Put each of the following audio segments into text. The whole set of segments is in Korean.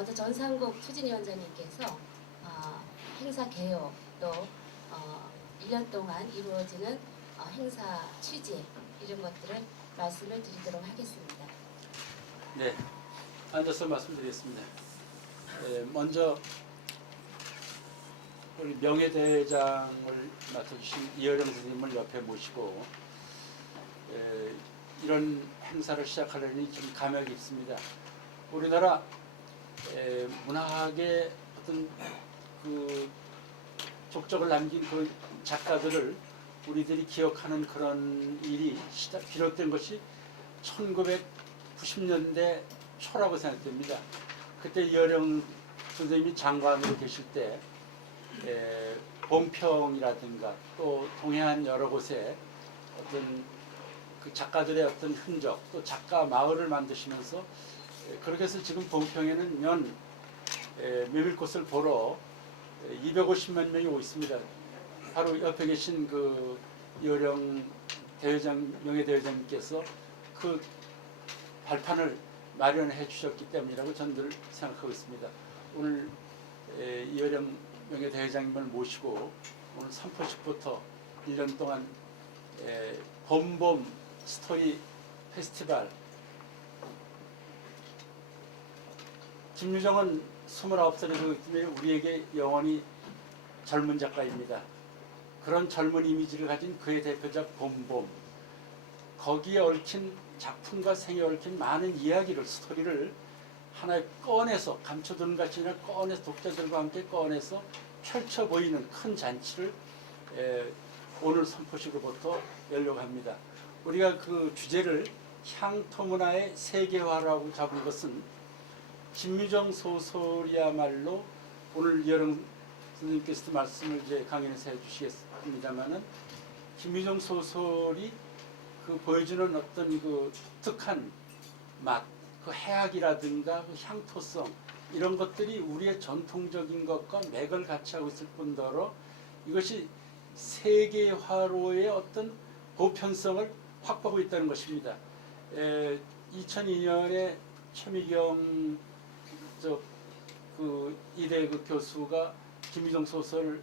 먼저 전상국 추진위원장님께서 행사 개요 또 1년 동안 이루어지는 행사 취지 이런 것들을 말씀을 드리도록 하겠습니다. 네, 앉아서 말씀드리겠습니다. 먼저 우리 명예대회장을 맡아주신 이어령 선생님을 옆에 모시고 이런 행사를 시작하려니 좀 감회가 깊습니다. 우리나라 문학의 어떤 그 족적을 남긴 그 작가들을 우리들이 기억하는 그런 일이 비롯된 것이 1990년대 초라고 생각됩니다. 그때 이어령 선생님이 장관으로 계실 때 봉평이라든가 또 동해안 여러 곳에 어떤 그 작가들의 어떤 흔적 또 작가 마을을 만드시면서 그렇게 해서 지금 봉평에는 연 메밀꽃을 보러 250만 명이 오고 있습니다. 바로 옆에 계신 그 이어령 대회장 명예대회장님께서 그 발판을 마련해 주셨기 때문이라고 저는 늘 생각하고 있습니다. 오늘 이어령 명예대회장님을 모시고 오늘 삼포시부터 1년 동안 봄봄 스토리 페스티벌 김유정은 29살이 되기 때문에 우리에게 영원히 젊은 작가입니다. 그런 젊은 이미지를 가진 그의 대표작 봄봄 거기에 얽힌 작품과 생에 얽힌 많은 이야기를 스토리를 하나에 꺼내서 감춰두는 것이 아니라 꺼내서 독자들과 함께 꺼내서 펼쳐 보이는 큰 잔치를 오늘 선포식으로부터 열려고 합니다. 우리가 그 주제를 향토문화의 세계화라고 잡은 것은 김유정 소설이야말로 오늘 이어령 선생님께서도 말씀을 이제 강연에서 해주시겠습니다만은 김유정 소설이 그 보여주는 어떤 그 독특한 맛, 그 해악이라든가 그 향토성 이런 것들이 우리의 전통적인 것과 맥을 같이 하고 있을 뿐더러 이것이 세계화로의 어떤 보편성을 확보하고 있다는 것입니다. 2002년에 최미경 그 이대 그 교수가 김유정 소설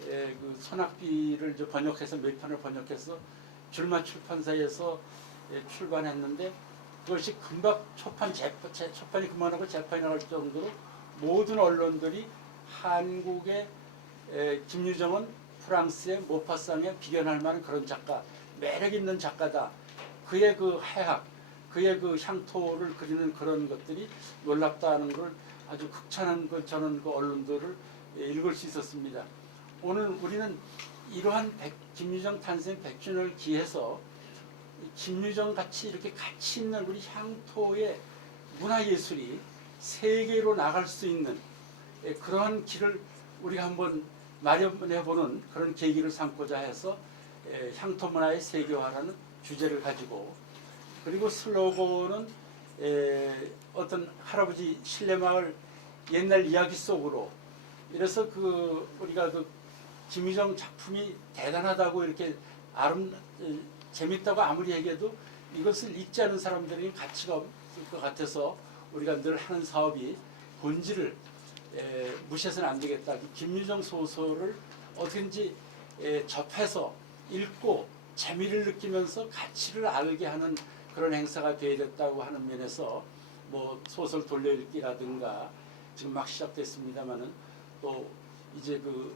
그 소낙비를 이제 번역해서 몇 편을 번역해서 줄만 출판사에서 출간했는데 그것이 금방 초판이 그만하고 재판이 나올 정도로 모든 언론들이 한국의 김유정은 프랑스의 모파상에 비견할 만한 그런 작가, 매력 있는 작가다. 그의 그 해학, 그의 그 향토를 그리는 그런 것들이 놀랍다는 걸 아주 극찬한 그 저는 그 언론들을 읽을 수 있었습니다. 오늘 우리는 이러한 김유정 탄생 100주년을 기해서 김유정 같이 이렇게 가치 있는 우리 향토의 문화예술이 세계로 나갈 수 있는 그러한 길을 우리가 한번 마련해보는 그런 계기를 삼고자 해서 향토 문화의 세계화라는 주제를 가지고 그리고 슬로건은 어떤 할아버지 실내마을 옛날 이야기 속으로 이래서 그 우리가 그 김유정 작품이 대단하다고 이렇게 재밌다고 아무리 얘기해도 이것을 읽지 않은 사람들이 가치가 없을 것 같아서 우리가 늘 하는 사업이 본질을 무시해서는 안 되겠다. 김유정 소설을 어떻게든지 접해서 읽고 재미를 느끼면서 가치를 알게 하는 그런 행사가 되어야 됐다고 하는 면에서 뭐 소설 돌려읽기라든가 지금 막 시작됐습니다만은 또 이제 그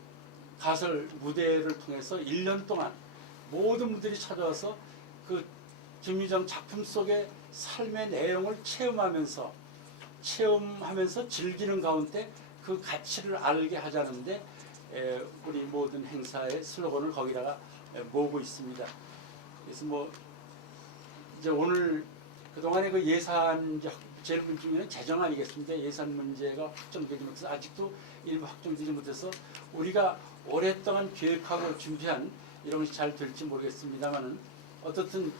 가설 무대를 통해서 1년 동안 모든 분들이 찾아와서 그 김유정 작품 속의 삶의 내용을 체험하면서 즐기는 가운데 그 가치를 알게 하자는데 우리 모든 행사의 슬로건을 거기다가 모으고 있습니다. 그래서 뭐 이제 오늘 그동안의 그 예산 제일 중요한 재정 아니겠습니까? 예산 문제가 확정되지 못해서 아직도 일부 확정되지 못해서 우리가 오랫동안 계획하고 준비한 이런 것이 잘 될지 모르겠습니다만은 어떻든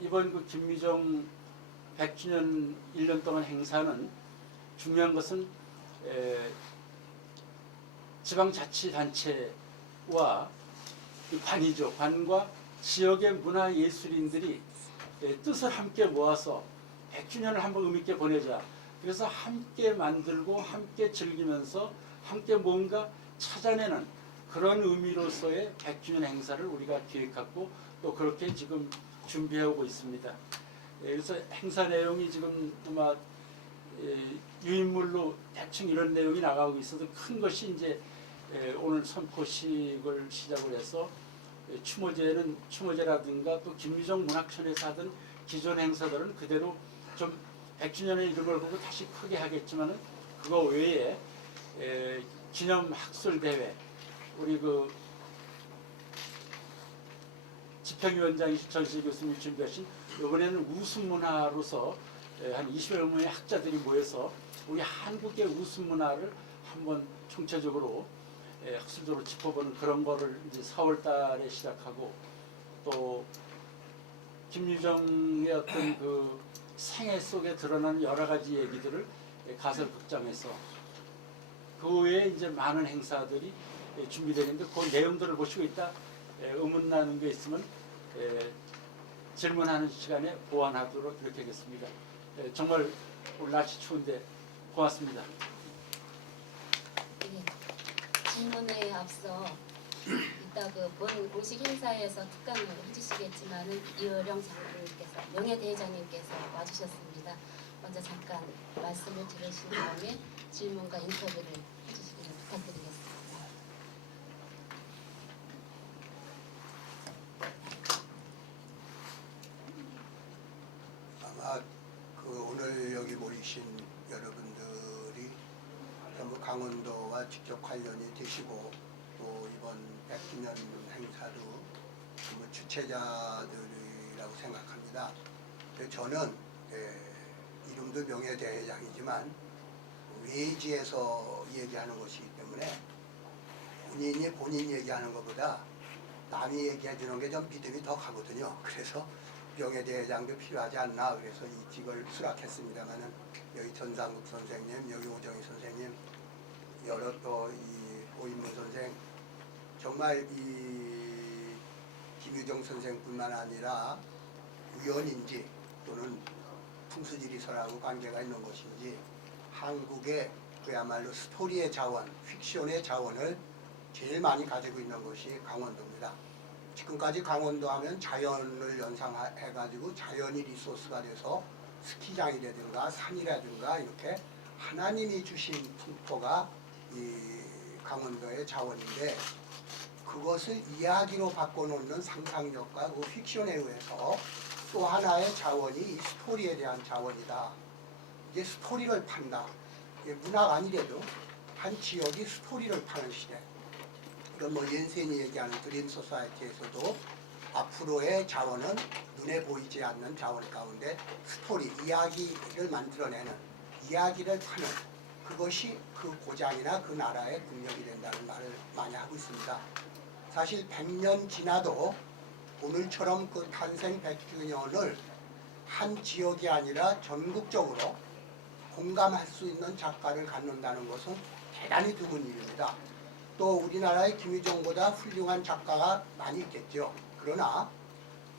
이번 그 김유정 100주년 1년 동안 행사는 중요한 것은 지방자치단체와 관이죠. 관과 지역의 문화예술인들이 뜻을 함께 모아서 100주년을 한번 의미있게 보내자. 그래서 함께 만들고 함께 즐기면서 함께 뭔가 찾아내는 그런 의미로서의 100주년 행사를 우리가 기획하고 또 그렇게 지금 준비하고 있습니다. 그래서 행사 내용이 지금 아마 유인물로 대충 이런 내용이 나가고 있어도 큰 것이 이제 오늘 선포식을 시작으로 해서 추모제는 추모제라든가 또 김유정 문학촌에서 하던 기존 행사들은 그대로 좀 100주년의 이름을 보고 다시 크게 하겠지만은 그거 외에 기념 학술 대회 우리 그 집행위원장이신 전시 교수님이 준비하신 이번에는 웃음 문화로서 한 20여 명의 학자들이 모여서 우리 한국의 웃음 문화를 한번 총체적으로 학술적으로 짚어보는 그런 거를 이제 4월 달에 시작하고 또 김유정의 어떤 그 생애 속에 드러나는 여러 가지 얘기들을 가설극장에서 그 외에 이제 많은 행사들이 준비되는데 그 내용들을 보시고 있다 의문 나는 게 있으면 질문하는 시간에 보완하도록 이렇게 하겠습니다. 정말 오늘 날씨 추운데 고맙습니다. 네, 질문에 앞서 이따 그 본 공식 행사에서 특강을 해주시겠지만은 이어령 장관님께서 명예대회장님께서 와주셨습니다. 먼저 잠깐 말씀을 들으신 다음에 질문과 인터뷰를 해주시기를 부탁드리겠습니다. 아마 그 오늘 여기 모이신 여러분들이 전부 강원도와 직접 관련이 되시고 또 이번 100주년 행사도 전부 주최자들이라고 생각합니다. 저는 이름도 명예대회장이지만 외지에서 얘기하는 것이기 때문에 본인이 본인 얘기하는 것보다 남이 얘기해 주는 게 좀 믿음이 더 가거든요. 그래서 명예대회장도 필요하지 않나 그래서 이 직을 수락했습니다만은 여기 전상국 선생님, 여기 오정희 선생님, 여러 또 이 오인문 선생 정말 이 김유정 선생뿐만 아니라 우연인지 또는 풍수지리설하고 관계가 있는 것인지 한국의 그야말로 스토리의 자원, 픽션의 자원을 제일 많이 가지고 있는 것이 강원도입니다. 지금까지 강원도 하면 자연을 연상해가지고 자연이 리소스가 돼서 스키장이라든가 산이라든가 이렇게 하나님이 주신 풍토가 이 강원도의 자원인데 그것을 이야기로 바꿔놓는 상상력과 그 픽션에 의해서 또 하나의 자원이 이 스토리에 대한 자원이다. 이게 스토리를 판다. 이게 문학 아니래도 한 지역이 스토리를 파는 시대. 이건 뭐 옌센이 얘기하는 드림 소사이티에서도 앞으로의 자원은 눈에 보이지 않는 자원 가운데 스토리, 이야기를 만들어내는, 이야기를 파는 그것이 그 고장이나 그 나라의 능력이 된다는 말을 많이 하고 있습니다. 사실 100년 지나도 오늘처럼 그 탄생 100주년을 한 지역이 아니라 전국적으로 공감할 수 있는 작가를 갖는다는 것은 대단히 드문 일입니다. 또 우리나라의 김유정보다 훌륭한 작가가 많이 있겠죠. 그러나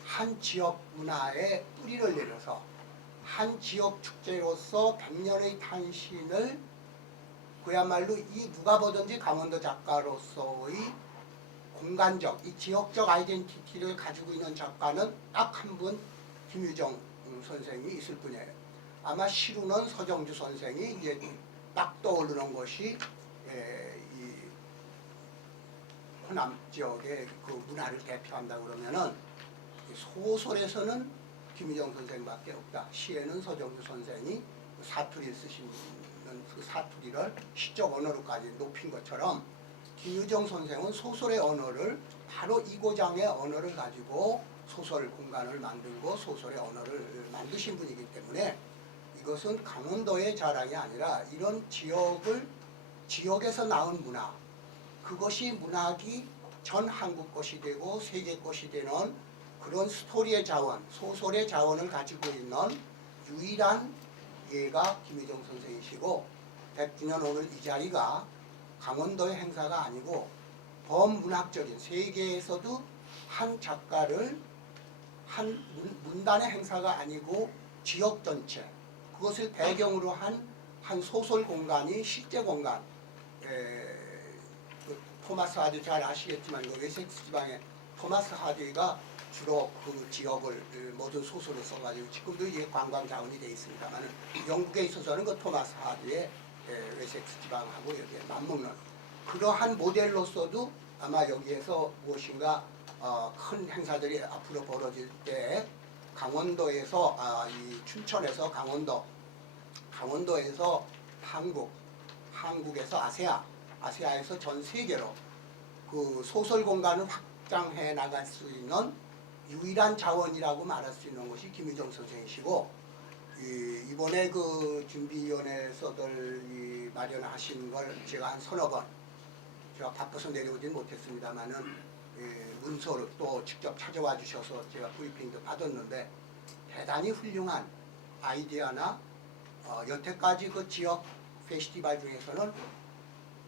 한 지역 문화에 뿌리를 내려서 한 지역 축제로서 100년의 탄신을 그야말로 이 누가 보든지 강원도 작가로서의 공간적, 이 지역적 아이덴티티를 가지고 있는 작가는 딱 한 분 김유정 선생이 있을 뿐이에요. 아마 시루는 서정주 선생이 이제 딱 떠오르는 것이 이 호남 지역의 그 문화를 대표한다 그러면은 소설에서는 김유정 선생밖에 없다. 시에는 서정주 선생이 사투리를 쓰시는 그 사투리를 시적 언어로까지 높인 것처럼 김유정 선생은 소설의 언어를 바로 이 고장의 언어를 가지고 소설 공간을 만들고 소설의 언어를 만드신 분이기 때문에 이것은 강원도의 자랑이 아니라 이런 지역에서 나온 문화, 그것이 문학이 전 한국 것이 되고 세계 것이 되는 그런 스토리의 자원, 소설의 자원을 가지고 있는 유일한 예가 김유정 선생이시고 100주년 오늘 이 자리가 강원도의 행사가 아니고 범문학적인 세계에서도 한 작가를 한 문단의 행사가 아니고 지역 전체 그것을 배경으로 한 한 소설 공간이 실제 공간, 그 토마스 하디 잘 아시겠지만 그 웨섹스 지방의 토마스 하디가 주로 그 지역을 모든 소설을 써가지고 지금도 이게 관광 자원이 되어 있습니다만 영국에 있어서는 그 토마스 하디의 웨섹스 지방하고 여기에 맞먹는 그러한 모델로서도 아마 여기에서 무엇인가 큰 행사들이 앞으로 벌어질 때 강원도에서 이 춘천에서 강원도에서 한국에서 아시아에서 전 세계로 그 소설 공간을 확장해 나갈 수 있는 유일한 자원이라고 말할 수 있는 것이 김유정 선생이시고 이번에 그 준비위원회에서들 마련하신 걸 제가 한 서너 번 제가 바빠서 내려오진 못했습니다만은 문서로 또 직접 찾아와 주셔서 제가 브리핑도 받았는데 대단히 훌륭한 아이디어나 여태까지 그 지역 페스티벌 중에서는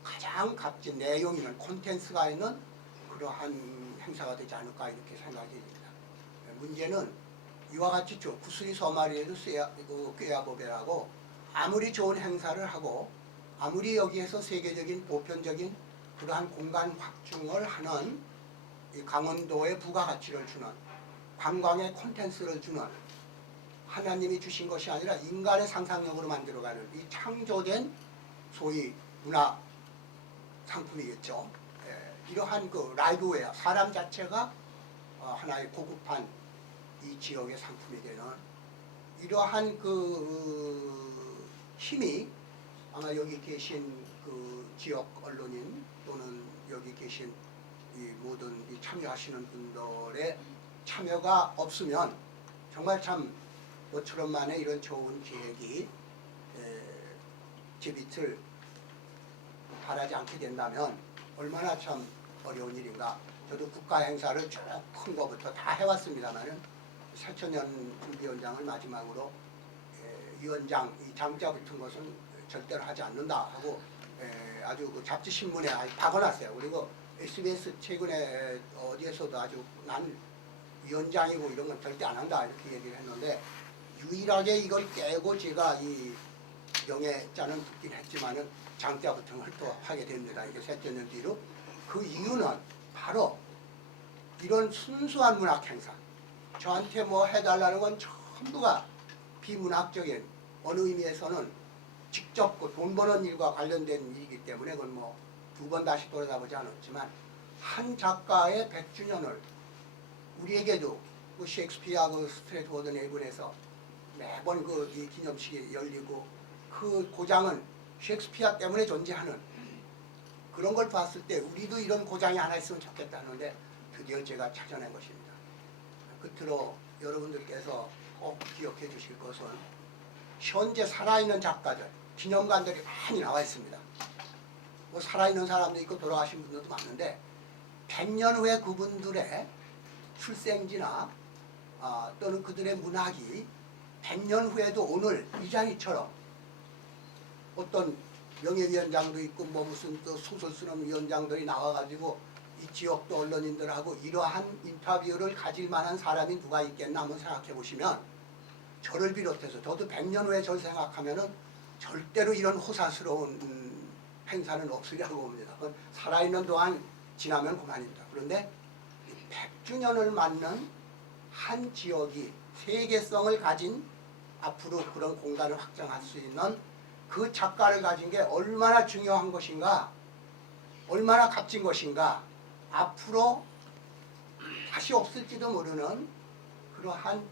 가장 값진 내용 있는 콘텐츠가 있는 그러한 행사가 되지 않을까 이렇게 생각이 됩니다. 문제는 이와 같이 구슬이 서마리에도 꾀야보배라고 아무리 좋은 행사를 하고 아무리 여기에서 세계적인 보편적인 그러한 공간 확충을 하는 이 강원도에 부가가치를 주는 관광의 콘텐츠를 주는 하나님이 주신 것이 아니라 인간의 상상력으로 만들어가는 이 창조된 소위 문화 상품이겠죠. 이러한 그 라이브웨어 사람 자체가 하나의 고급한 이 지역의 상품이 되는 이러한 그 힘이 아마 여기 계신 그 지역 언론인 또는 여기 계신 이 모든 이 참여하시는 분들의 참여가 없으면 정말 참 모처럼만의 이런 좋은 기획이 제 빛을 발하지 않게 된다면 얼마나 참 어려운 일인가. 저도 국가 행사를 쭉 큰 거부터 다 해왔습니다만은 사천년 준비위원장을 마지막으로 위원장 이 장자 붙은 것은 절대로 하지 않는다 하고 아주 그 잡지 신문에 아주 박아놨어요. 그리고 SBS 최근에 어디에서도 아주 난 위원장이고 이런 건 절대 안 한다 이렇게 얘기를 했는데 유일하게 이걸 깨고 제가 이 명예자는 붙긴 했지만은 장자 붙은 걸 또 하게 됩니다. 이게 사천년 뒤로 그 이유는 바로 이런 순수한 문학 행사. 저한테 뭐 해달라는 건 전부가 비문학적인 어느 의미에서는 직접 그 돈 버는 일과 관련된 일이기 때문에 그건 뭐 두 번 다시 돌아다보지 않았지만 한 작가의 100주년을 우리에게도 그 셰익스피어 그 스트래트워드 내분에서 매번 그 이 기념식이 열리고 그 고장은 셰익스피어 때문에 존재하는 그런 걸 봤을 때 우리도 이런 고장이 하나 있으면 좋겠다 하는데 드디어 제가 찾아낸 것입니다. 끝으로 여러분들께서 꼭 기억해 주실 것은 현재 살아있는 작가들, 기념관들이 많이 나와 있습니다. 뭐 살아있는 사람도 있고 돌아가신 분들도 많은데 100년 후에 그분들의 출생지나 또는 그들의 문학이 100년 후에도 오늘 이 자리처럼 어떤 명예위원장도 있고 뭐 무슨 또 소설 쓰는 위원장들이 나와가지고 이 지역도 언론인들하고 이러한 인터뷰를 가질 만한 사람이 누가 있겠나 한번 생각해 보시면 저를 비롯해서 저도 100년 후에 저를 생각하면은 절대로 이런 호사스러운 행사는 없으리라고 봅니다. 그건 살아있는 동안 지나면 그만입니다. 그런데 100주년을 맞는 한 지역이 세계성을 가진 앞으로 그런 공간을 확장할 수 있는 그 작가를 가진 게 얼마나 중요한 것인가, 얼마나 값진 것인가, 앞으로 다시 없을지도 모르는 그러한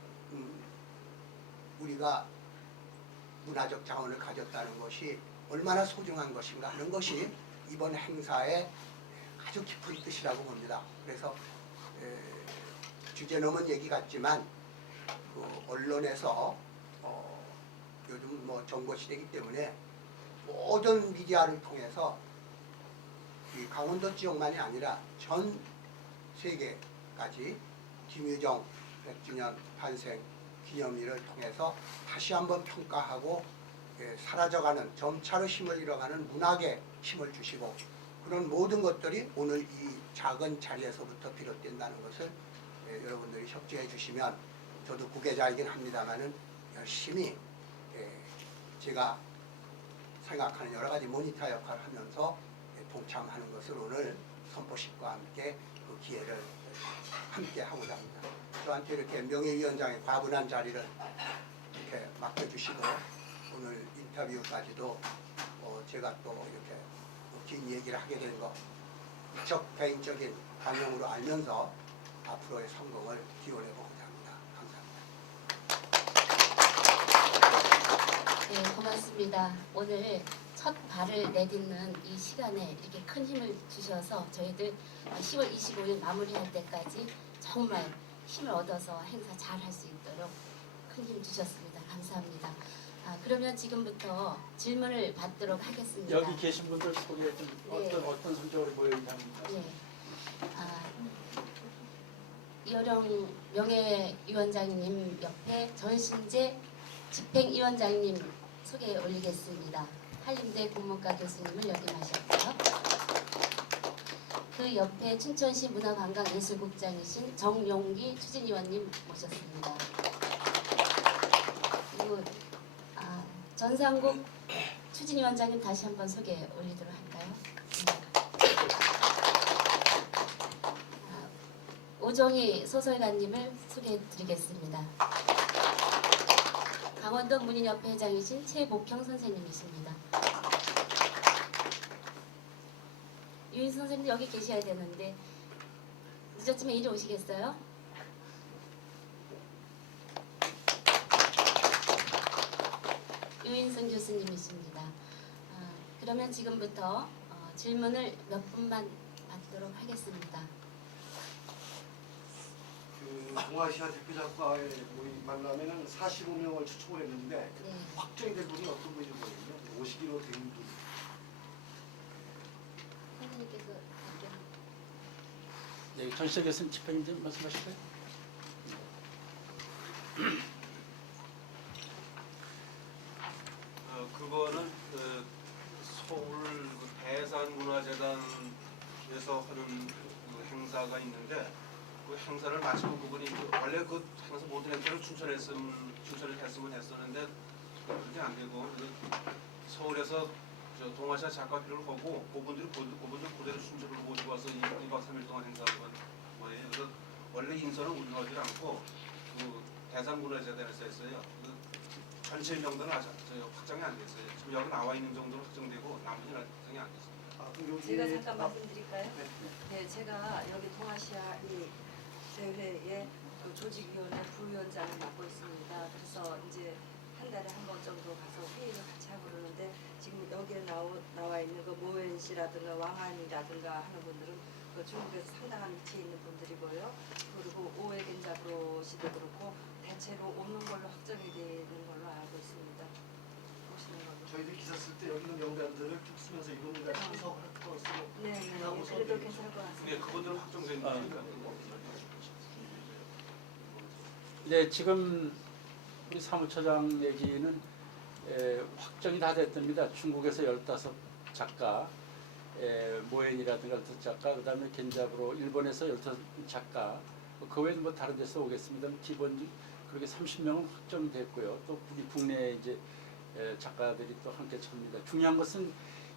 우리가 문화적 자원을 가졌다는 것이 얼마나 소중한 것인가 하는 것이 이번 행사의 아주 깊은 뜻이라고 봅니다. 그래서 주제 넘은 얘기 같지만 그 언론에서 요즘 뭐 정보 시대이기 때문에 모든 미디어를 통해서 이 강원도 지역만이 아니라 전 세계까지 김유정 100주년 탄생 기념일을 통해서 다시 한번 평가하고 사라져가는 점차로 힘을 잃어가는 문학에 힘을 주시고 그런 모든 것들이 오늘 이 작은 자리에서부터 비롯된다는 것을 여러분들이 협조해 주시면 저도 구계자이긴 합니다만은 열심히 제가 생각하는 여러 가지 모니터 역할을 하면서 동참하는 것을 오늘 선포식과 함께 그 기회를 함께 하고자 합니다. 저한테 이렇게 명예위원장의 과분한 자리를 이렇게 맡겨주시고 오늘 인터뷰까지도 제가 또 이렇게 긴 얘기를 하게 된 거 적 개인적인 반영으로 알면서 앞으로의 성공을 기원해 보고자 합니다. 감사합니다. 네, 고맙습니다. 오늘 첫 발을 내딛는 이 시간에 이렇게 큰 힘을 주셔서 저희들 10월 25일 마무리할 때까지 정말 힘을 얻어서 행사 잘 할 수 있도록 큰 힘 주셨습니다. 감사합니다. 그러면 지금부터 질문을 받도록 하겠습니다. 여기 계신 분들 소개 좀 네. 어떤 성적으로 모여 있답니까? 네. 이어령 명예위원장님 옆에 전신재 집행위원장님 소개 올리겠습니다. 한림대 국문과 교수님을 역임하셨고요. 그 옆에 춘천시 문화관광예술국장이신 정용기 추진위원님 모셨습니다. 그리고 전상국 추진위원장님 다시 한번 소개 올리도록 할까요? 오정희 소설가님을 소개해드리겠습니다. 강원도 문인협회 회장이신 최복형 선생님이십니다. 유인 선생님 여기 계셔야 되는데 늦었지만 이리 오시겠어요? 유인선 교수님이십니다. 그러면 지금부터 질문을 몇 분만 받도록 하겠습니다. 그 동아시아 대표 작가의 모임 만나면은 45명을 추첨을 했는데 네. 확정이 된 분이 어떤 분이 거든요. 오시기로 된 분. 선생님께서 답변. 네, 전시재 교수님 집행님 좀 말씀하실까요? 그거는 그 서울 그 대산문화재단에서 하는 그 행사가 있는데 그 행사를 마치고 그분이 원래 그 행사 모든 행사를 춘천에 했으면 했었는데 그렇게 안 되고 서울에서 저 동아시아 작가회를 하고 그분들 그대로 춘천으로 모시고 와서 2박 3일 동안 행사한 거예요. 그래서 원래 인선은 운영하지 않고 그 대산문화재단에서 했어요. 전체 명단은 아직 확정이 안 됐어요. 지금 여기 나와 있는 정도로 확정되고 나머지는 아직 확정이 안 됐습니다. 그럼 여기 제가 잠깐 말씀드릴까요? 네. 네, 제가 여기 동아시아 이 대회의 그 조직위원회 부위원장을 맡고 있습니다. 그래서 이제 한 달에 한 번 정도 가서 회의를 같이 하고 그러는데 지금 여기에 나와 있는 그 모엔 씨라든가 왕한이라든가 하는 분들은 그 중국에서 상당한 위치에 있는 분들이고요. 그리고 오해 겐자브로 씨도 그렇고 대체로 오는 걸로 확정이 되는 걸로 알고 있습니다. 보시는 걸로. 저희들 기사 쓸 때 여기 있는 명단들을 쭉 쓰면서 이분들 같이 분석을 할 것으로 네, 그래도 괜찮을 것 같습니다. 네, 그분들은 확정된 거니까. 네, 지금 우리 사무처장 얘기는 확정이 다 됐답니다. 중국에서 15작가, 모엔이라든가 15작가, 그 다음에 겐자브로 일본에서 15작가, 그 외에도 뭐 다른 데서 오겠습니다. 기본 그렇게 30명은 확정됐고요. 또 우리 국내 이제 작가들이 또 함께 찹니다. 중요한 것은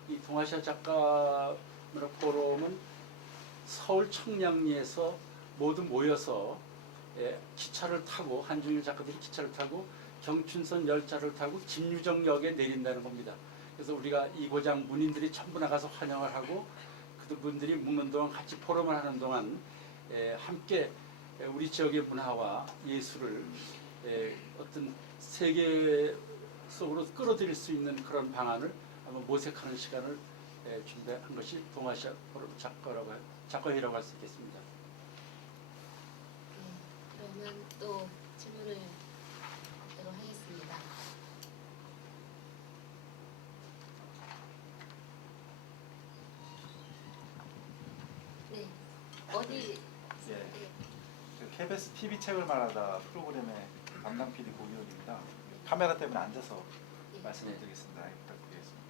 이 동아시아 작가 포럼은 서울 청량리에서 모두 모여서 기차를 타고 한중일 작가들이 기차를 타고 경춘선 열차를 타고 진유정역에 내린다는 겁니다. 그래서 우리가 이고장 문인들이 전부 나가서 환영을 하고 그분들이 묵는 동안 같이 포럼을 하는 동안 함께 우리 지역의 문화와 예술을 어떤 세계 속으로 끌어들일 수 있는 그런 방안을 한번 모색하는 시간을 준비한 것이 동아시아 포럼 작가회라고 할 수 있겠습니다. 네, 그러면 또 질문을 받도록 하겠습니다. 네, 어디? 예. KBS TV 책을 말하다 프로그램의 담당 PD 고기현입니다. 카메라 때문에 앉아서 네. 말씀을 드리겠습니다. 부탁드리겠습니다.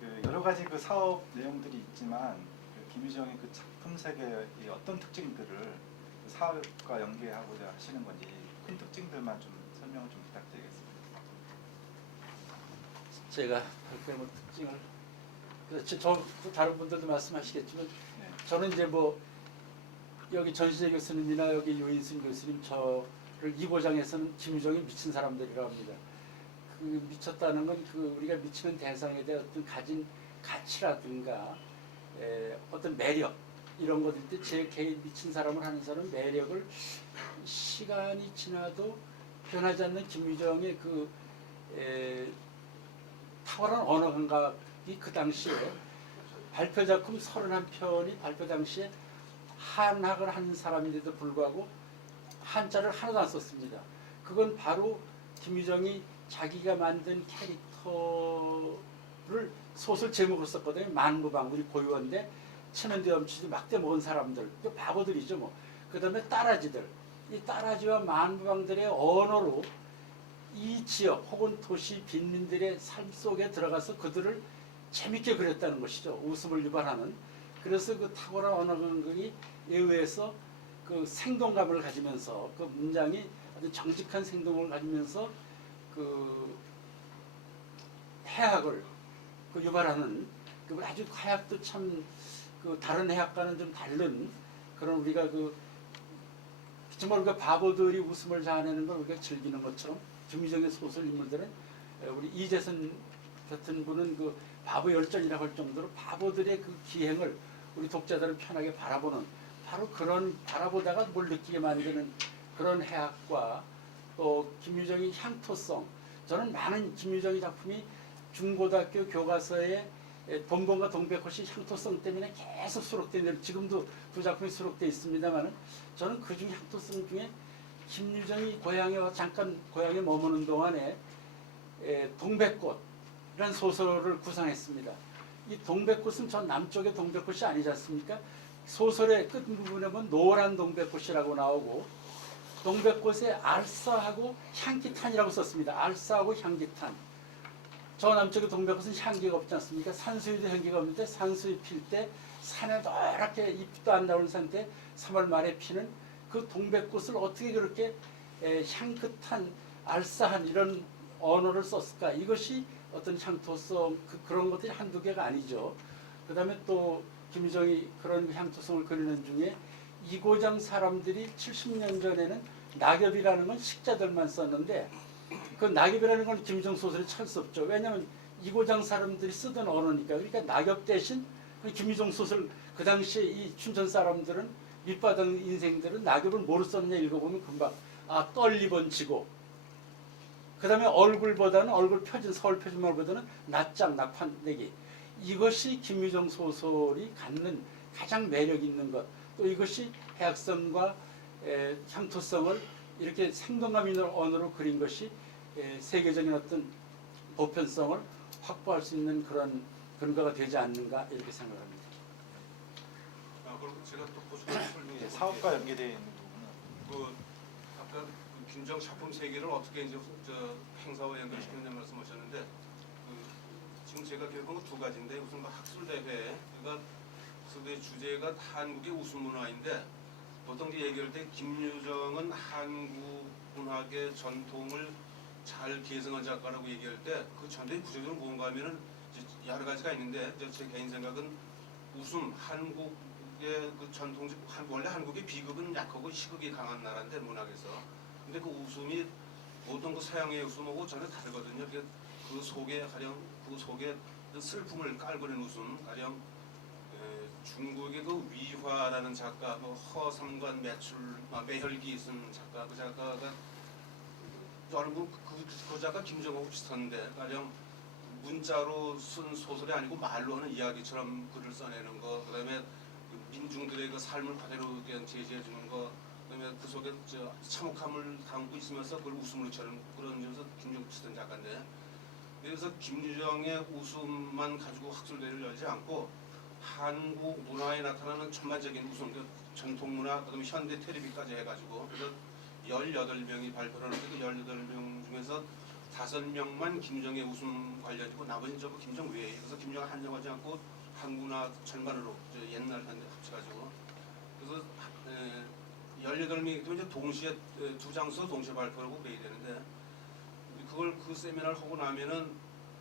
그 여러 가지 그 사업 내용들이 있지만 그 김유정의 그 작품 세계의 어떤 특징들을 그 사업과 연계하고자 하시는 건지 큰 특징들만 좀 설명을 좀 부탁드리겠습니다. 제가 발표한 특징을 그렇지 저 다른 분들도 말씀하시겠지만 네. 저는 이제 뭐 여기 전시재 교수님이나 여기 유인순 교수님 저를 이 고장에서는 김유정이 미친 사람들이라고 합니다. 그 미쳤다는 건 그 우리가 미치는 대상에 대한 어떤 가진 가치라든가 어떤 매력 이런 것들 때 제 개인 미친 사람을 하는 사람은 매력을 시간이 지나도 변하지 않는 김유정의 그 탁월한 언어 감각이 그 당시에 발표 작품 31편이 발표 당시에 한학을 한 사람인데도 불구하고 한자를 하나도 안 썼습니다. 그건 바로 김유정이 자기가 만든 캐릭터를 소설 제목으로 썼거든요. 만무방 우리 고유한데 천연대 엄치도 막대 먹은 사람들, 바보들이죠 뭐. 그 다음에 따라지들, 이 따라지와 만무방들의 언어로 이 지역 혹은 도시 빈민들의 삶 속에 들어가서 그들을 재밌게 그렸다는 것이죠. 웃음을 유발하는. 그래서 그 탁월한 언어 감각이 의외에서 그 생동감을 가지면서 그 문장이 아주 정직한 생동을 가지면서 그 해학을 그 유발하는 그 아주 해학도 참 그 다른 해학과는 좀 다른 그런 우리가 그 정말 우리가 바보들이 웃음을 자아내는 걸 우리가 즐기는 것처럼 김유정의 소설 인물들은 우리 이재선 같은 분은 그 바보 열전이라고 할 정도로 바보들의 그 기행을 우리 독자들은 편하게 바라보는 바로 그런 바라보다가 뭘 느끼게 만드는 그런 해학과 또 김유정의 향토성 저는 많은 김유정의 작품이 중고등학교 교과서에 본본과 동백꽃이 향토성 때문에 계속 수록되는 지금도 두 작품이 수록되어 있습니다만 저는 그중 향토성 중에 김유정이 고향에 잠깐 고향에 머무는 동안에 동백꽃이라는 소설을 구상했습니다. 이 동백꽃은 전 남쪽의 동백꽃이 아니지 않습니까? 소설의 끝부분에 보면 노란 동백꽃이라고 나오고 동백꽃에 알싸하고 향기탄이라고 썼습니다. 알싸하고 향기탄. 저 남쪽의 동백꽃은 향기가 없지 않습니까? 산수유도 향기가 없는데 산수유 필 때 산에 노랗게 잎도 안 나오는 상태 3월 말에 피는 그 동백꽃을 어떻게 그렇게 향긋한 알싸한 이런 언어를 썼을까? 이것이 어떤 향토성 그런 것들이 한두 개가 아니죠. 그 다음에 또 김유정이 그런 향토성을 그리는 중에 이고장 사람들이 70년 전에는 낙엽이라는 건 식자들만 썼는데 그 낙엽이라는 건 김유정 소설에 찾을 수 없죠. 왜냐하면 이고장 사람들이 쓰던 언어니까. 그러니까 낙엽 대신 김유정 소설 그 당시에 이 춘천 사람들은 밑바닥 인생들은 낙엽을 뭐로 썼느냐 읽어보면 금방 아 떨리번 지고 그 다음에 얼굴보다는 얼굴 표준 서울 표준말보다는 낱장 낙판내기 이것이 김유정 소설이 갖는 가장 매력 있는 것. 또 이것이 해학성과 향토성을 이렇게 생동감 있는 언어로 그린 것이 세계적인 어떤 보편성을 확보할 수 있는 그런 근거가 되지 않는가 이렇게 생각합니다. 그리고 제가 또 보충해서 설명해 네, 사업과 연계되어 있는 부분은 그 아까 그 김유정 작품 세계를 어떻게 이제 행사와 연결시키느냐 말씀하셨는데 지금 제가 기억한 건 두 가지인데 우선 그 학술대회 그러니까 학술대회 주제가 한국의 웃음문화인데 보통 얘기할 때 김유정은 한국 문학의 전통을 잘 계승한 작가라고 얘기할 때 그 전통이 구체적으로 뭔가 하면은 여러 가지가 있는데 제 개인 생각은 웃음 한국의 그 전통적 원래 한국의 비극은 약하고 시극이 강한 나라인데 문학에서 근데 그 웃음이 보통 그 서양의 웃음하고 전혀 다르거든요. 그 속에 가령 그 속에 그 슬픔을 깔고 있는 웃음 가령 중국의 그 위화라는 작가 그 허삼관 매혈기 쓴 작가 그 작가가 여러분 그 작가 김정하고 비슷한데 가령 문자로 쓴 소설이 아니고 말로 하는 이야기처럼 글을 써내는 거 그다음에 민중들의 그 삶을 그대로 제시해 주는 거 그다음에 그 속에 참혹함을 담고 있으면서 그걸 웃음으로 채우는 그런 점에서 김정하고 비슷한 작가인데 그래서 김유정의 웃음만 가지고 학술대회를 열지 않고 한국 문화에 나타나는 전반적인 웃음, 전통 문화, 그다음에 현대 테레비까지 해가지고 그래서 18명이 발표를 하는데 그 18명 중에서 5명만 김유정의 웃음 관련이고 나머지는 전부 김유정 외에 그래서 김유정을 한정하지 않고 한국 문화 전반으로 옛날 현대 합쳐가지고 그래서 18명이 이제 동시에 두 장소 동시에 발표를 하고 그래야 되는데 그걸 그 세미나를 하고 나면은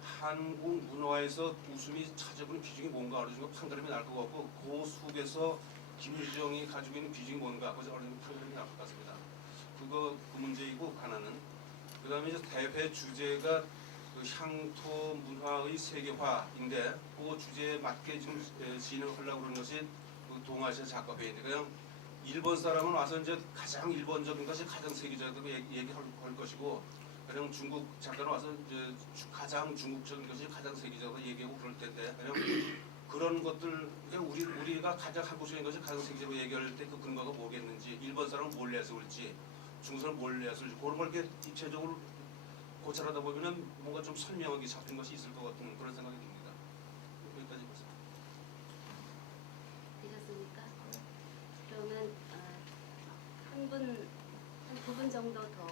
한국 문화에서 웃음이 차지하는 비중이 뭔가 어느 정도 판가름이 날 것 같고 그 속에서 김유정이 가지고 있는 비중이 뭔가 어느 정도 판가름이 날 것 같습니다. 그 문제이고 하나는 그다음에 이제 대회 주제가 그 향토 문화의 세계화인데 그 주제에 맞게 지금 진행을 하려고 그러는 것이 그 동아시아 작가회의인데 그냥 일본 사람은 와서 이제 가장 일본적인 것이 가장 세계적이라고 얘기할 것이고 그냥 중국 작가는 와서 이제 가장 중국적인 것이 가장 세계적으로 얘기하고 그럴 텐데 그냥 그런 것들 그냥 우리가 가장 한국적인 것이 가장 세계적으로 얘기할 때 그 근거가 뭐겠는지 일본 사람은 뭘 내세울지 중국 사람은 뭘 내세울지 그런 걸 이렇게 입체적으로 고찰하다 보면은 뭔가 좀 설명하기 잡힌 것이 있을 것 같은 그런 생각이 듭니다. 여기까지 보세요. 되셨습니까? 그러면 한 두 분 정도 더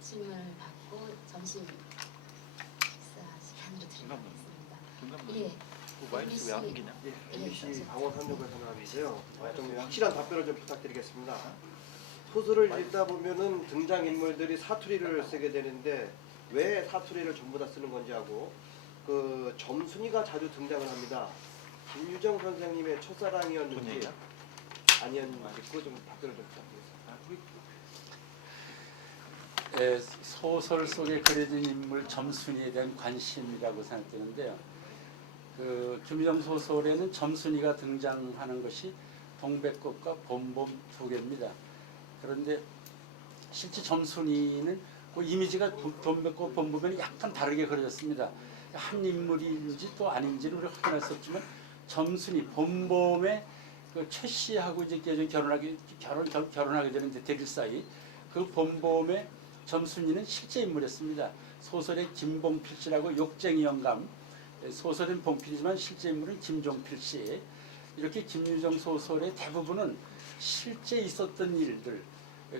질문을 받고 점심 식사 시간으로 드리겠습니다. 예. 마이크 왜안 끼냐? MBC 강원산역에서 나왔는데요. 좀 확실한 답변을 좀 부탁드리겠습니다. 소설을 읽다 보면은 등장 인물들이 사투리를 쓰게 되는데 왜 사투리를 전부 다 쓰는 건지 하고 그 점순이가 자주 등장을 합니다. 김유정 선생님의 첫사랑이었는지 아니었는지 그거 좀 답변을 좀 부탁드리겠습니다. 소설 속에 그려진 인물 점순이에 대한 관심이라고 생각되는데요. 그 김유정 소설에는 점순이가 등장하는 것이 동백꽃과 봄봄 두 개입니다. 그런데 실제 점순이는 그 이미지가 동백꽃 봄봄에는 약간 다르게 그려졌습니다. 한 인물인지 또 아닌지는 우리 확인할 수 없지만 점순이 봄봄에 그 최 씨하고 이제 결혼하게 되는 이제 대릴 사이 그 봄봄에 점순이는 실제 인물이었습니다. 소설의 김봉필 씨라고 욕쟁이 영감 소설은 봉필이지만 실제 인물은 김종필 씨. 이렇게 김유정 소설의 대부분은 실제 있었던 일들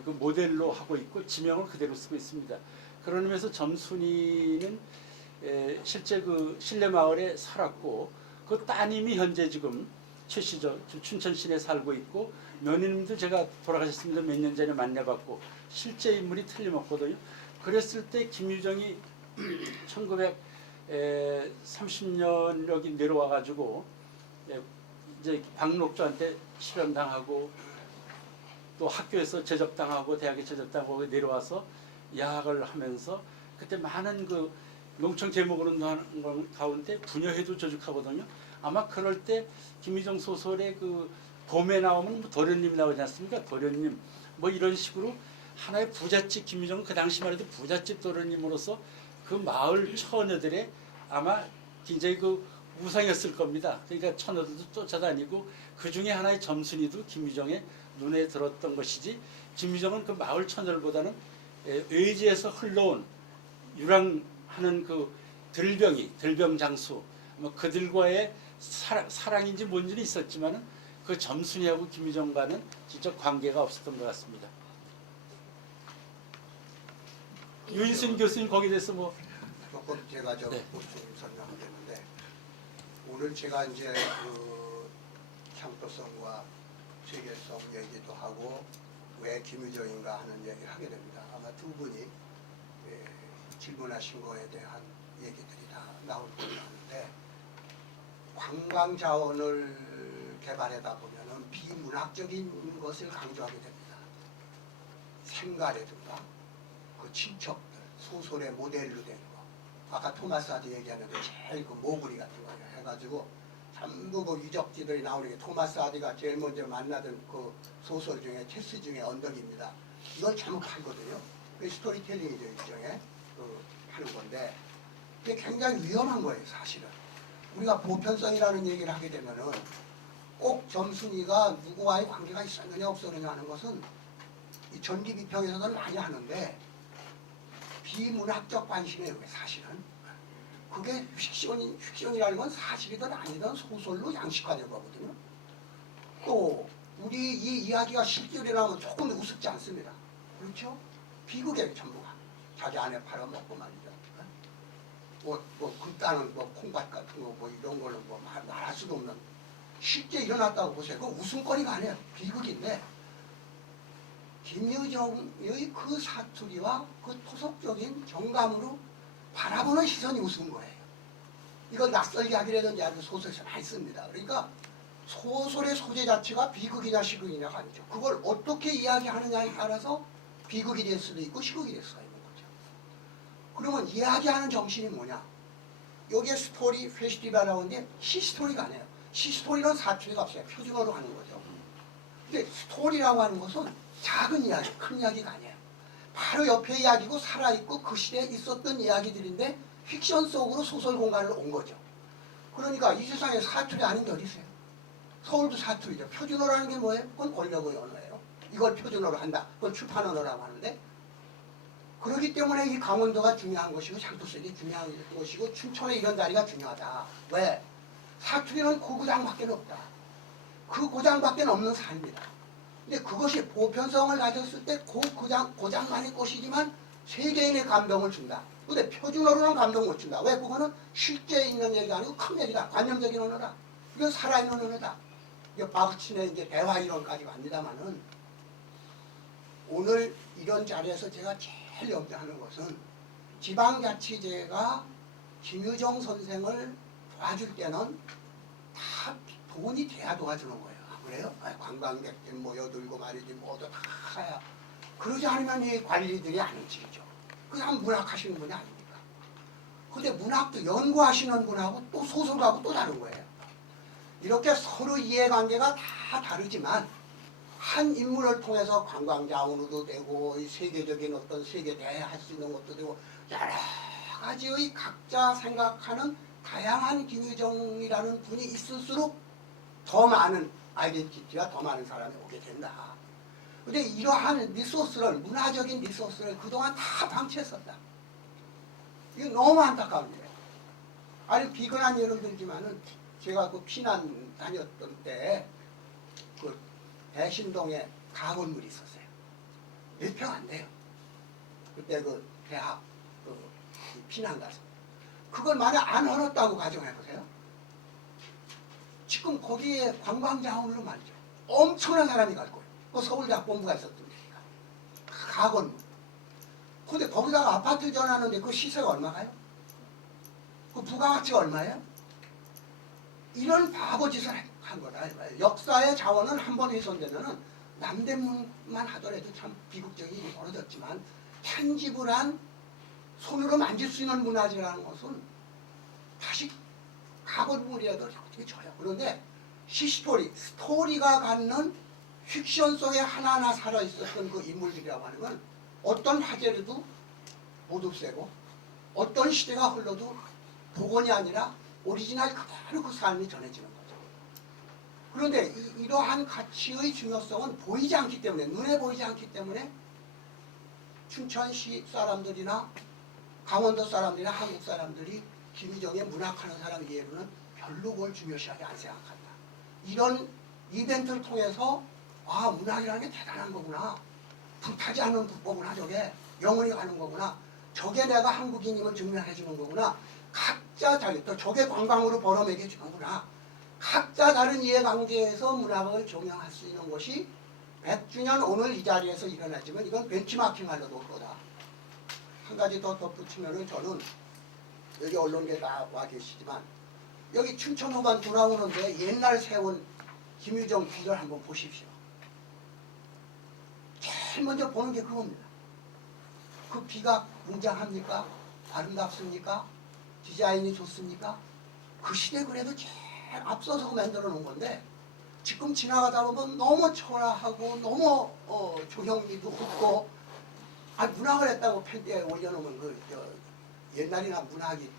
그 모델로 하고 있고 지명을 그대로 쓰고 있습니다. 그런 의미에서 점순이는 실제 그 신례마을에 살았고 그 따님이 현재 지금 최 씨죠. 춘천 시내에 살고 있고 며느님도 제가 돌아가셨습니다. 몇 년 전에 만나봤고 실제 인물이 틀림없거든요. 그랬을 때 김유정이 1930년 여기 내려와가지고 이제 박록주한테 실현당하고 또 학교에서 제접당하고 대학에 제접당하고 내려와서 야학을 하면서 그때 많은 그 농촌 제목으로 하는 가운데 부녀회도 조직하거든요. 아마 그럴 때 김유정 소설의 그 봄에 나오면 뭐 도련님 나오지 않습니까? 도련님 뭐 이런 식으로 하나의 부잣집 김유정은 그 당시만 해도 부잣집 도련님으로서 그 마을 처녀들의 아마 굉장히 그 우상이었을 겁니다. 그러니까 처녀들도 쫓아다니고 그 중에 하나의 점순이도 김유정의 눈에 들었던 것이지 김유정은 그 마을 처녀들보다는 외지에서 흘러온 유랑하는 그 들병장수 뭐 그들과의 사랑인지 뭔지는 있었지만은 그 점순이하고 김유정과는 진짜 관계가 없었던 것 같습니다. 유인순 교수님 거기에 대해서 뭐 조금 제가 좀 네. 설명하겠는데 오늘 제가 이제 그 향토성과 세계성 얘기도 하고 왜 김유정인가 하는 얘기를 하게 됩니다. 아마 두 분이 질문하신 거에 대한 얘기들이 다 나올 거라고 하는데 관광 자원을 개발하다 보면은 비문학적인 것을 강조하게 됩니다. 생가라든가 그 친척들 소설의 모델로 된 거. 아까 토마스 하디 얘기하는데 제일 그 모구리 같은 거 해가지고 전부 그 유적지들이 나오는 게 토마스 하디가 제일 먼저 만나던 그 소설 중에 체스 중에 언덕입니다. 이걸 잘못 팔거든요. 그 스토리텔링이죠 일종의 하는 건데 이게 굉장히 위험한 거예요 사실은. 우리가 보편성이라는 얘기를 하게 되면은 꼭 점순이가 누구와의 관계가 있었느냐 없었느냐 하는 것은 이 전기비평에서는 많이 하는데 비문학적 관심이에요 사실은. 그게 픽션이라는 건 사실이든 아니든 소설로 양식화된 거거든요. 또 우리 이 이야기가 실제로 일어나면 조금 우습지 않습니다. 그렇죠? 비극의 전부가 자기 아내 팔아먹고 말이죠. 그 땅은 콩밭 같은 거 이런 거는 말할 수도 없는 실제 일어났다고 보세요. 그 웃음거리가 아니에요. 비극인데 김유정의 그 사투리와 그 토속적인 정감으로 바라보는 시선이 우스운 거예요. 이걸 낯설게 하기라든지 아주 소설에서 많이 씁니다. 그러니까 소설의 소재 자체가 비극이냐 시극이냐가 아니죠. 그걸 어떻게 이야기하느냐에 따라서 비극이 될 수도 있고 시극이 될 수가 있는 거죠. 그러면 이야기하는 정신이 뭐냐? 여기에 스토리, 페스티벌이라고 하는데 시스토리가 아니에요. 시스토리는 사투리가 없어요. 표준어로 하는 거죠. 근데 스토리라고 하는 것은 작은 이야기, 큰 이야기가 아니에요. 바로 옆에 이야기고 살아있고 그 시대에 있었던 이야기들인데 픽션 속으로 소설 공간을 온 거죠. 그러니까 이 세상에 사투리 아닌 게 어디 있어요? 서울도 사투리죠. 표준어라는 게 뭐예요? 그건 권력의 언어예요. 이걸 표준어로 한다. 그걸 출판 언어라고 하는데 그렇기 때문에 이 강원도가 중요한 것이고 장도색이 중요한 것이고 춘천에 이런 자리가 중요하다. 왜? 사투리는 그 고장밖에 없다. 그 고장밖에 없는 산입니다. 근데 그것이 보편성을 가졌을 때 그 고장만의 것이지만 세계인의 감동을 준다. 근데 표준어로는 감동 못 준다. 왜? 그거는 실제 있는 얘기가 아니고 큰 얘기다. 관념적인 언어다. 이건 살아있는 언어다. 이게 바흐친의 이제 대화 이론까지 갑니다만은 오늘 이런 자리에서 제가 제일 염려하는 것은 지방자치제가 김유정 선생을 도와줄 때는 다 돈이 돼야 도와주는 거예요. 그래요? 관광객들 모여들고 말이지 모두 다 가야. 그러지 않으면 이 관리들이 안 움직이죠. 그냥 문학하시는 분이 아닙니까? 근데 문학도 연구하시는 분하고 또 소설가하고 또 다른 거예요. 이렇게 서로 이해관계가 다 다르지만 한 인물을 통해서 관광자원으로도 되고 이 세계적인 어떤 세계대회 할 수 있는 것도 되고 여러 가지의 각자 생각하는 다양한 김유정이라는 분이 있을수록 더 많은 아이덴티티와 더 많은 사람이 오게 된다. 근데 이러한 리소스를, 문화적인 리소스를 그동안 다 방치했었다. 이거 너무 안타까운 일이에요. 아니 비근한 예를 들지만은 제가 그 피난 다녔던 때 그 대신동에 가건물이 있었어요. 몇 평 안 돼요. 그때 그 대학 그 피난 가서 그걸 만약 안 헐었다고 가정해보세요. 지금 거기에 관광자원으로 말이죠. 엄청난 사람이 갈 거예요. 그 서울대학 본부가 있었던 데니까. 가건물. 근데 거기다가 아파트 전하는데 그 시세가 얼마가요? 그 부가가치가 얼마예요? 이런 바보 짓을 한 거다. 역사의 자원은 한 번 훼손되면은 남대문만 하더라도 참 비극적인 일이 벌어졌지만 편집을 손으로 만질 수 있는 문화재라는 것은 다시 가건물이라도 어떻게 줘요. 그런데 시스토리, 스토리가 갖는 픽션 속에 하나하나 살아있었던 그 인물들이라고 하는 건 어떤 화제라도 못 없애고 어떤 시대가 흘러도 복원이 아니라 오리지널 그대로 그 삶이 전해지는 거죠. 그런데 이러한 가치의 중요성은 보이지 않기 때문에, 눈에 보이지 않기 때문에 춘천시 사람들이나 강원도 사람들이나 한국 사람들이 김유정의 문학하는 사람 이해로는 별로 그걸 중요시하게 안 생각한다. 이런 이벤트를 통해서 아, 문학이라는 게 대단한 거구나. 불타지 않는 국보구나. 저게 영원히 가는 거구나. 저게 내가 한국인임을 증명해 주는 거구나. 각자 자기 또 저게 관광으로 벌어먹여 주는구나. 각자 다른 이해관계에서 문학을 종영할 수 있는 것이 100주년 오늘 이 자리에서 일어나지만 이건 벤치마킹 하려도 올 거다. 한 가지 더 덧붙이면은 저는 여기 언론계 나와 계시지만 여기 춘천호반 돌아오는데 옛날 세운 김유정 비를 한번 보십시오. 제일 먼저 보는 게 그겁니다. 그 비가 웅장합니까? 아름답습니까? 디자인이 좋습니까? 그 시대 그래도 제일 앞서서 만들어 놓은 건데 지금 지나가다 보면 너무 초라하고 너무 조형미도 없고 문학을 했다고 펜대에 올려놓으면 옛날이나 문학이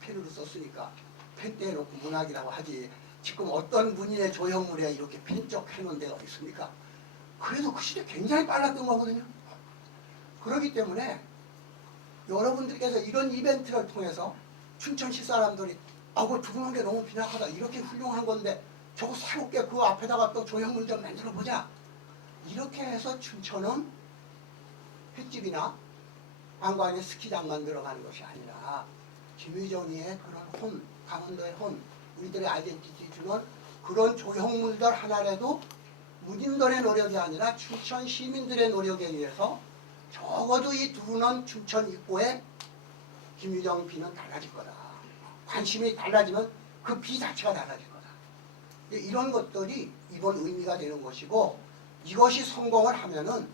펜으로 썼으니까 펜대에 놓고 문학이라고 하지 지금 어떤 문인의 조형물에 이렇게 펜쪽 해놓은 데가 있습니까? 그래도 그 시대 굉장히 빨랐던 거거든요. 그렇기 때문에 여러분들께서 이런 이벤트를 통해서 춘천시 사람들이 그거 두는 게 너무 빈약하다. 이렇게 훌륭한 건데 저거 새롭게 그 앞에다가 또 조형물 좀 만들어 보자. 이렇게 해서 춘천은 횟집이나 관광의 스키장만 들어가는 것이 아니라 김유정이의 그런 혼, 강원도의 혼, 우리들의 아이덴티티 주는 그런 조형물들 하나라도 문인들의 노력이 아니라 춘천 시민들의 노력에 의해서 적어도 이 두루는 춘천 입구에 김유정 비는 달라질 거다. 관심이 달라지면 그 비 자체가 달라질 거다. 이런 것들이 이번 의미가 되는 것이고, 이것이 성공을 하면은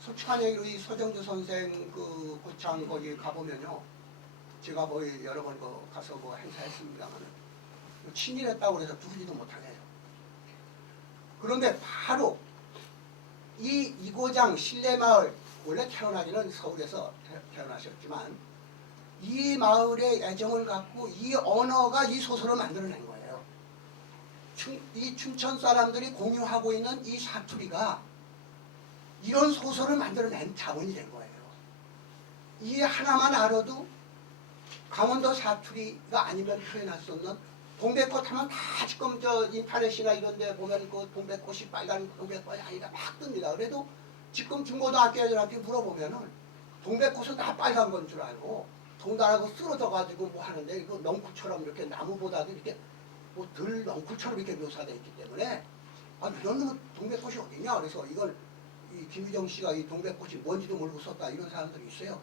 솔직한 얘기로 이 서정주 선생 그 고창 거기 가보면요, 제가 뭐 여러 번 가서 뭐 행사했습니다만 친일했다고 해서 누구지도 못하네요. 그런데 바로 이 이고장 신례마을, 원래 태어나기는 서울에서 태어나셨지만 이 마을의 애정을 갖고 이 언어가 이 소설을 만들어낸 거예요. 이 춘천 사람들이 공유하고 있는 이 사투리가 이런 소설을 만들어낸 자원이 된 거예요. 이 하나만 알아도 강원도 사투리가 아니면 표현할 수 없는, 동백꽃 하면 다 지금 저 인터넷이나 이런 데 보면 그 동백꽃이 빨간 동백꽃이 아니라 막 뜹니다. 그래도 지금 중고등학교 애들한테 물어보면은 동백꽃은 다 빨간 건 줄 알고 동달하고 쓰러져 가지고 뭐 하는데, 이거 넝쿨처럼 이렇게 나무보다도 이렇게 뭐 덜 넝쿨처럼 이렇게 묘사되어 있기 때문에 아, 이런 놈은 동백꽃이 어디냐? 그래서 이걸 이 김유정 씨가 이 동백꽃이 뭔지도 모르고 썼다, 이런 사람들이 있어요.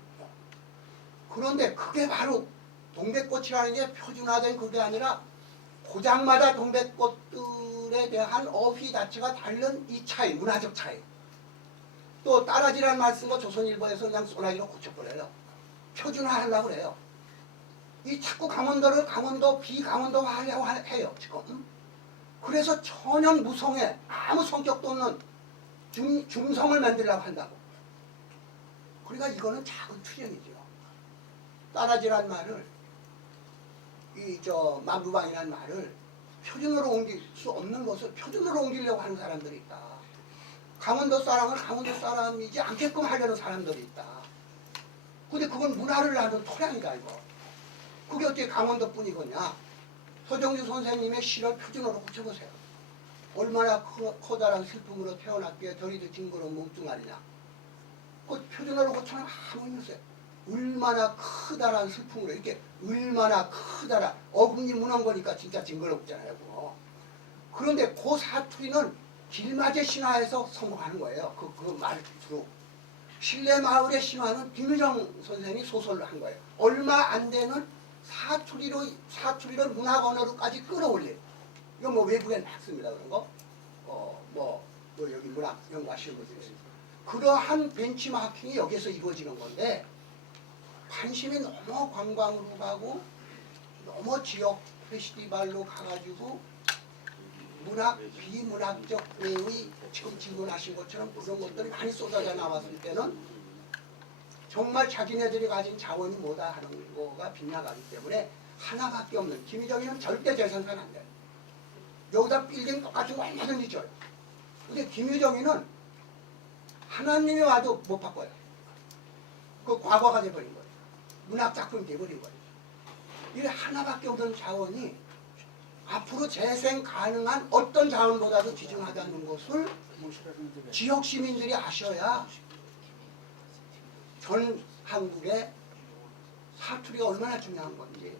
그런데 그게 바로 동백꽃이라는 게 표준화된 그게 아니라 고장마다 동백꽃들에 대한 어휘 자체가 다른 이 차이, 문화적 차이. 또 따라지라는 말 쓴 거 조선일보에서 그냥 소나기로 고쳐버려요. 표준화하려고 그래요. 이 자꾸 강원도를 강원도 비강원도화 하려고 해요 지금. 그래서 전혀 무성해, 아무 성격도 없는 중성을 만들려고 한다고. 그러니까 이거는 작은 투쟁이죠. 따라지란 말을, 이 저 만부방이라는 말을 표준으로 옮길 수 없는 것을 표준으로 옮기려고 하는 사람들이 있다. 강원도 사람을 강원도 사람이지 않게끔 하려는 사람들이 있다. 근데 그건 문화를 나눈 토량이다 이거. 그게 어떻게 강원도뿐이겠냐. 서정주 선생님의 시를 표준어로 고쳐보세요. 얼마나 커다란 슬픔으로 태어났기에 저리도 징그러운 몸뚱아리냐. 그 표준어로 고쳐놓으면 아무 의미 없어요. 얼마나 크다란 슬픔으로, 이렇게 얼마나 크다란 어금니 무는 거니까 진짜 징그럽잖아요 그거. 그런데 그 사투리는 길맞이 신화에서 성공하는 거예요. 그 말을 주로. 신례마을의 신화는 김유정 선생이 소설로 한 거예요. 얼마 안 되는 사투리를 문학 언어로까지 끌어올린. 이건 뭐 외국엔 많습니다 그런 거. 뭐 여기 문학 연구하 시는 분들이 있습니다. 그러한 벤치마킹이 여기서 이루어지는 건데, 관심이 너무 관광으로 가고 너무 지역 페스티벌로 가가지고 문학, 비문학적 내용이 지금 질문하신 것처럼 그런 것들이 많이 쏟아져 나왔을 때는 정말 자기네들이 가진 자원이 뭐다 하는 거가 빗나가기 때문에 하나밖에 없는, 김유정이는 절대 재생산 안 돼요. 여기다 빌딩 똑같은 거 얼마든지 줘요. 근데 김유정이는 하나님이 와도 못 바꿔요. 그 과거가 돼버린 거예요. 문학작품이 돼버린 거예요. 이 하나밖에 없는 자원이 앞으로 재생 가능한 어떤 자원보다도 귀중하다는 것을 지역 시민들이 아셔야 전 한국의 사투리가 얼마나 중요한 건지